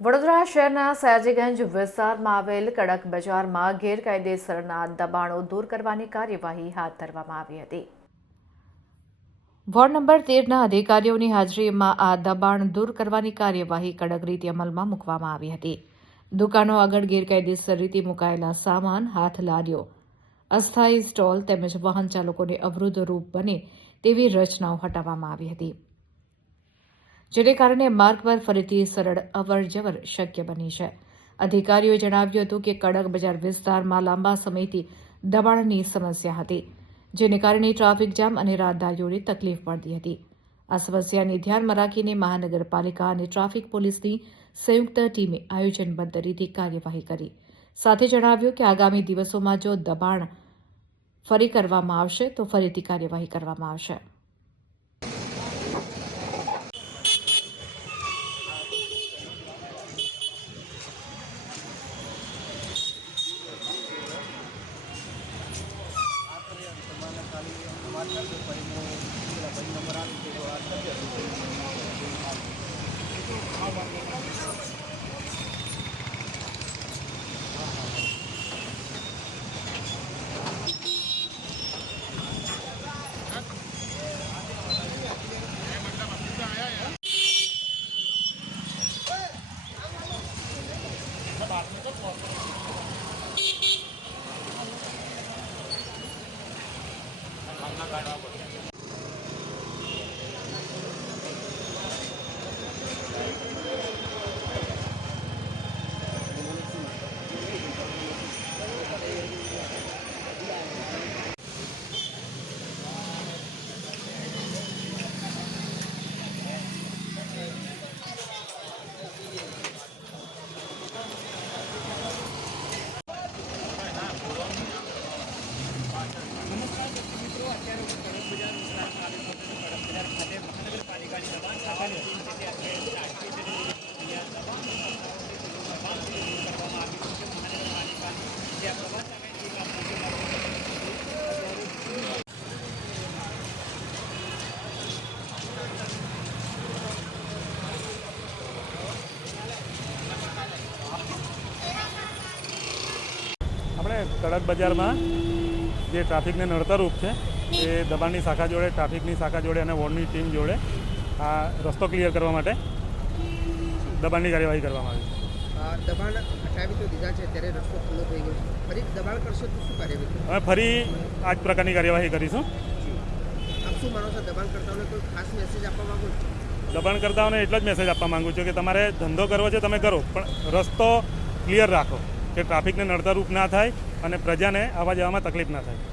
વડોદરા શહેરના સયાજીગંજ વિસ્તારમાં આવેલ કડક બજારમાં ગેરકાયદેસરના દબાણો દૂર કરવાની કાર્યવાહી હાથ ધરવામાં આવી હતી. વોર્ડ નંબર તેરના અધિકારીઓની હાજરીમાં આ દબાણ દૂર કરવાની કાર્યવાહી કડક રીતે અમલમાં મૂકવામાં આવી હતી. દુકાનો આગળ ગેરકાયદેસર રીતે મુકાયેલા સામાન, હાથ લારીઓ, અસ્થાયી સ્ટોલ તેમજ વાહન ચાલકોને અવરોધ રૂપ બને તેવી રચનાઓ હટાવવામાં આવી હતી. જેને કારણે માર્ગ પર ફરીથી સરળ અવર જવર શક્ય બની છે. અધિકારીઓએ જણાવ્યું હતું કે કડક બજાર વિસ્તારમાં લાંબા સમયથી દબાણની સમસ્યા હતી, જેને કારણે ટ્રાફિક જામ અને રાહદારીઓને તકલીફ પડતી હતી. આ સમસ્યાને ધ્યાનમાં રાખીને મહાનગરપાલિકા અને ટ્રાફિક પોલીસની સંયુક્ત ટીમે આયોજનબદ્ધ રીતે કાર્યવાહી કરી. સાથે જણાવ્યું કે આગામી દિવસોમાં જો દબાણ ફરી કરવામાં આવશે, તો ફરીથી કાર્યવાહી કરવામાં આવશે. ¿Qué es lo que કડક બજારમાં જે ટ્રાફિકને નડતરરૂપ છે એ દબાણની શાખા જોડે ટ્રાફિકની શાખા જોડે અને વોર્ડની ટીમ જોડે આ રસ્તો ક્લિયર કરવા માટે દબાણની કાર્યવાહી કરવામાં આવી છે. આ દબાણ હટાવી તો દીધા છે ત્યારે રસ્તો ખુલ્લો થઈ ગયો ફરી દબાણ કરશો તો શું કાર્યવાહી હવે ફરી આ જ પ્રકારની કાર્યવાહી કરીશું. આપ શું માનો છો દબાણ કરતાઓને કોઈ ખાસ મેસેજ આપવા માંગો છો? દબાણકર્તાઓને એટલો જ મેસેજ આપવા માંગુ છું કે તમારે ધંધો કરવો છે તમે કરો પણ રસ્તો ક્લિયર રાખો કે ટ્રાફિકને નડતરરૂપ ના થાય અને પ્રજાને આવવા જવામાં તકલીફ ના થાય.